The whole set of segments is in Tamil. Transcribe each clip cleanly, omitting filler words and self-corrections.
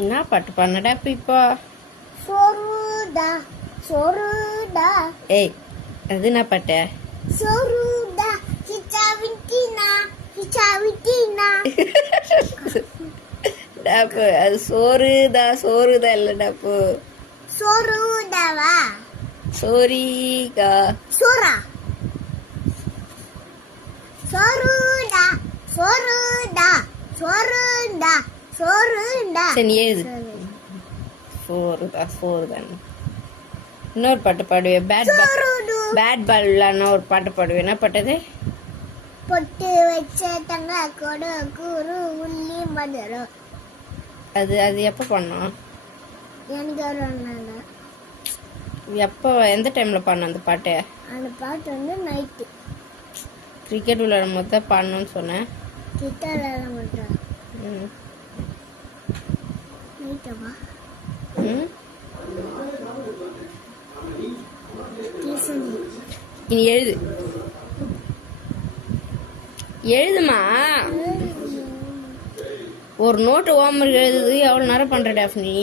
என்ன பாட்டு பண்ணடா இப்போ? சோறுடா சோறுடா. ஏய், அது என்ன பாட்டு? சோறுடா கிச்சாவிட்டினா கிச்சாவிட்டினா. டாப்பு அது சோறுதா இல்ல டாப்பு. சோறுடாவா? சோரிகா. சோரா சோறுடா சோறுடா சோறுடா சோறுடா. சரி எழுது. சோறுதான். இன்னொரு பாட்டு பாடுவே. பேட் பால் ஒரு பாட்டு பாடுவேன். என்ன பாட்டது? பொட்டு வச்ச தங்க கொடு கூறு உள்ளி மதுரம். அது எப்போ பண்ணோம்? எனக்கு ஒரு எப்போ எந்த டைம்ல பாடணும் அந்த பாட்டு? அந்த பாட்டு வந்து நைட்டு கிரிக்கெட் விளையாடும் போது தான் பாடணும்னு சொன்னேன். கிட்ட விளையாட மாட்டேன். நைட்டவா? இனி எழுதுமா. ஒரு நோட்டு ஹோம்ஒர்க் எழுதுது எவ்வளோ நேரம் பண்ற டாஃப்னி?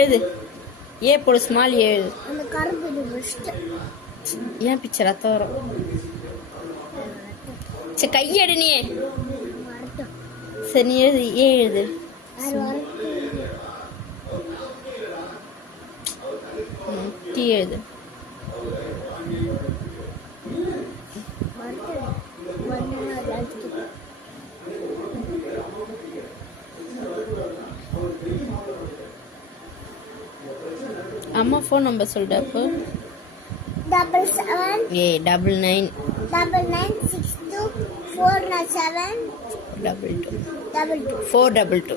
எழுது. ஏ போடு ஸ்மால் எழுது. அந்த கருப்பு ஏன் பிச்சை ரத்தம் வரும்? சரி கையெடு நீ. சரி நீ எழுது. எழுது. டீ எழுது. அம்மா ஃபோன் நம்பர் சொல்லிட்டு அப்போ 777 9962 472 422.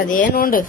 ಅದೇನು ಉಂಡು